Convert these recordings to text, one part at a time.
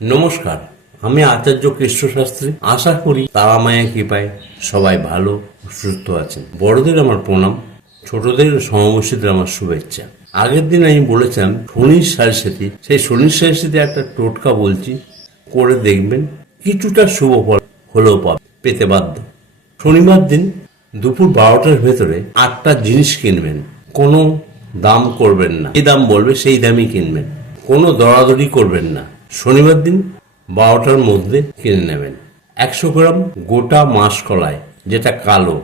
নমস্কার, আমি আচার্য কৃষ্ণ শাস্ত্রী। আশা করি তারা মায়ের কৃপায় সবাই ভালো ও সুস্থ আছেন। বড়দের আমার প্রণাম, ছোটদের সমবয়সীদের আমার শুভেচ্ছা। আগের দিন আমি বলেছিলাম শনির সাড়ে সেই শনির সাড়ে একটা টোটকা বলছি, করে দেখবেন কিছুটা শুভ ফল হলেও পেতে বাধ্য। শনিবার দিন দুপুর 12টার ভেতরে 8টা জিনিস কিনবেন। কোনো দাম করবেন না, এই দাম বলবে সেই দামই কিনবেন। কোনো দরাদরি করবেন না। শনিবার দিন 12টার মধ্যে কিনে নেবেন। 100 গ্রাম গোটা মাসকলাই যেটা কালো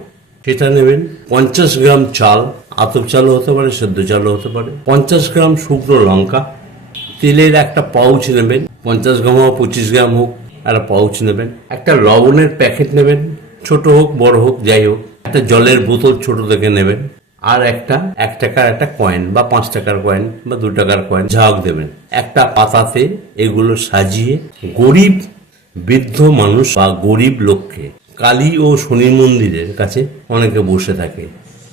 সেটা নেবেন। 50 গ্রাম চাল, আতপ চালও হতে পারে, সেদ্ধ চালও হতে পারে। 50 গ্রাম শুকনো লঙ্কা। তেলের একটা পাউচ নেবেন, 50 গ্রাম হোক 25 গ্রাম হোক, একটা পাউচ নেবেন। একটা লবণের প্যাকেট নেবেন, ছোট হোক বড় হোক যাই হোক। একটা জলের বোতল ছোট দেখে নেবেন। আর একটা 1 টাকার একটা কয়েন বা 5 টাকার কয়েন বা 2 টাকার কয়েন ঝাঁক দেবেন। একটা পাতাতে এগুলো সাজিয়ে গরিব বৃদ্ধ মানুষ বা গরিব লোককে, কালী ও শনি মন্দিরের কাছে অনেকে বসে থাকে,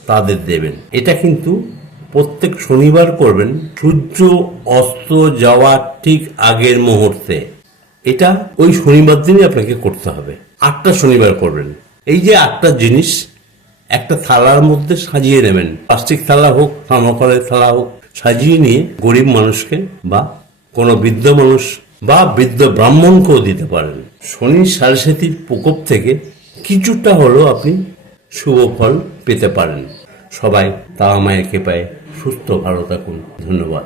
তাদের দেবেন। এটা কিন্তু প্রত্যেক শনিবার করবেন, সূর্য অস্ত যাওয়ার ঠিক আগের মুহূর্তে। এটা ওই শনিবার দিনই আপনাকে করতে হবে। 8টা শনিবার করবেন। এই যে 8টা জিনিস একটা থালার মধ্যে সাজিয়ে নেবেন, প্লাস্টিক থালা হোক থার্মোকলের থালা হোক, সাজিয়ে নিয়ে গরিব মানুষকে বা কোনো বৃদ্ধ মানুষ বা বৃদ্ধ ব্রাহ্মণকেও দিতে পারেন। শনির সাড়ে প্রকোপ থেকে কিছুটা হলেও আপনি শুভ ফল পেতে পারেন। সবাই তারা মায়ের কৃপায় সুস্থ ভালো থাকুন। ধন্যবাদ।